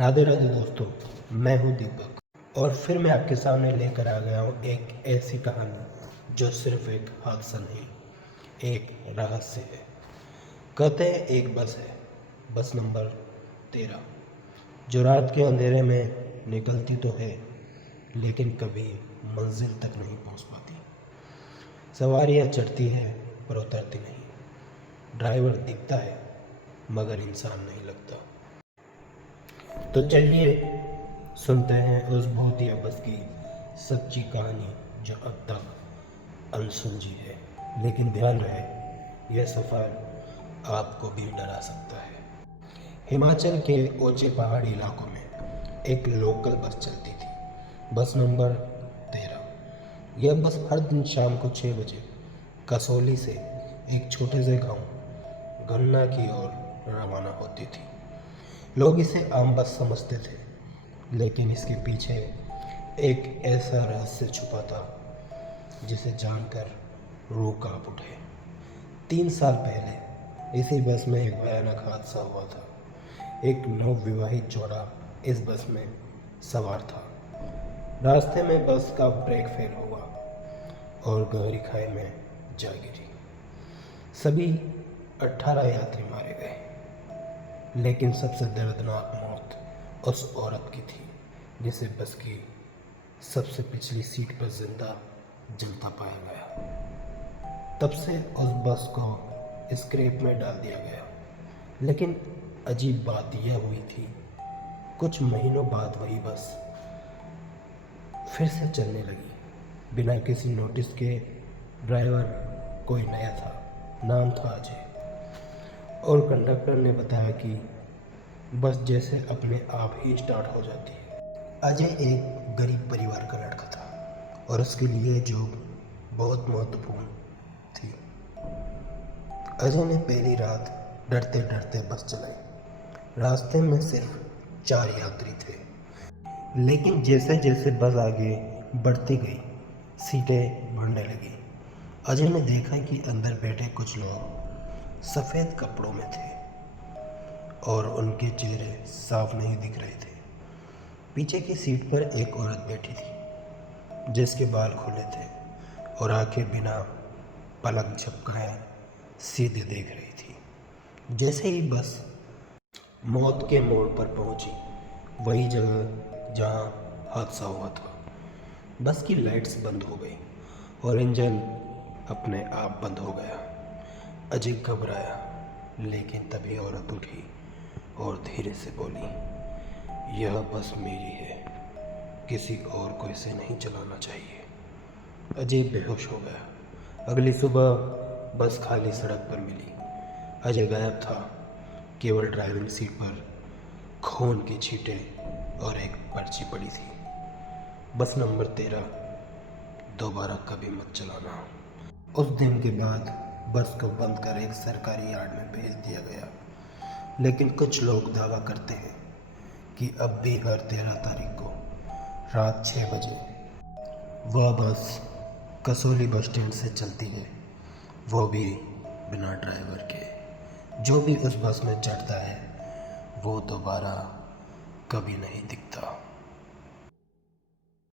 राधे राधे दोस्तों, मैं हूं दीपक और फिर मैं आपके सामने लेकर आ गया हूं एक ऐसी कहानी जो सिर्फ एक हादसा नहीं, एक रहस्य है। कहते हैं एक बस है, बस नंबर 13, जो रात के अंधेरे में निकलती तो है लेकिन कभी मंजिल तक नहीं पहुंच पाती। सवारियां चढ़ती है पर उतरती नहीं। ड्राइवर दिखता है मगर इंसान नहीं लगता। तो चलिए सुनते हैं उस भूतिया बस की सच्ची कहानी जो अब तक अनसुलझी है। लेकिन ध्यान रहे, यह सफ़र आपको भी डरा सकता है। हिमाचल के ऊंचे पहाड़ी इलाकों में एक लोकल बस चलती थी, बस नंबर 13। यह बस हर दिन शाम को 6 बजे कसौली से एक छोटे से गांव गन्ना की ओर रवाना होती थी। लोग इसे आम बस समझते थे, लेकिन इसके पीछे एक ऐसा रहस्य छुपा था जिसे जानकर रूह कांप उठे। 3 साल पहले इसी बस में एक भयानक हादसा हुआ था। एक नवविवाहित जोड़ा इस बस में सवार था। रास्ते में बस का ब्रेक फेल हुआ और गहरी खाई में जा गिरी। सभी 18 यात्री मारे गए, लेकिन सबसे दर्दनाक मौत उस औरत की थी जिसे बस की सबसे पिछली सीट पर जिंदा जलता पाया गया। तब से उस बस को स्क्रैप में डाल दिया गया। लेकिन अजीब बात यह हुई थी, कुछ महीनों बाद वही बस फिर से चलने लगी, बिना किसी नोटिस के। ड्राइवर कोई नया था, नाम था अजय, और कंडक्टर ने बताया कि बस जैसे अपने आप ही स्टार्ट हो जाती है। अजय एक गरीब परिवार का लड़का था और उसके लिए जॉब बहुत महत्वपूर्ण थी। अजय ने पहली रात डरते डरते बस चलाई। रास्ते में सिर्फ 4 यात्री थे, लेकिन जैसे जैसे बस आगे बढ़ती गई, सीटें भरने लगी। अजय ने देखा कि अंदर बैठे कुछ लोग सफ़ेद कपड़ों में थे और उनके चेहरे साफ नहीं दिख रहे थे। पीछे की सीट पर एक औरत बैठी थी जिसके बाल खुले थे और आंखें बिना पलक झपकाए सीधे देख रही थी। जैसे ही बस मौत के मोड़ पर पहुंची, वही जगह जहां हादसा हुआ था, बस की लाइट्स बंद हो गई और इंजन अपने आप बंद हो गया। अजय घबराया, लेकिन तभी औरत उठी और धीरे से बोली, यह बस मेरी है, किसी और को इसे नहीं चलाना चाहिए। अजय बेहोश हो गया। अगली सुबह बस खाली सड़क पर मिली। अजय गायब था, केवल ड्राइविंग सीट पर खून की छींटें और एक पर्ची पड़ी थी, बस नंबर 13, दोबारा कभी मत चलाना। उस दिन के बाद बस को बंद कर एक सरकारी यार्ड में भेज दिया गया। लेकिन कुछ लोग दावा करते हैं कि अब भी हर 13 तारीख को रात 6 बजे वह बस कसौली बस स्टैंड से चलती है, वो भी बिना ड्राइवर के। जो भी उस बस में चढ़ता है वो दोबारा कभी नहीं दिखता।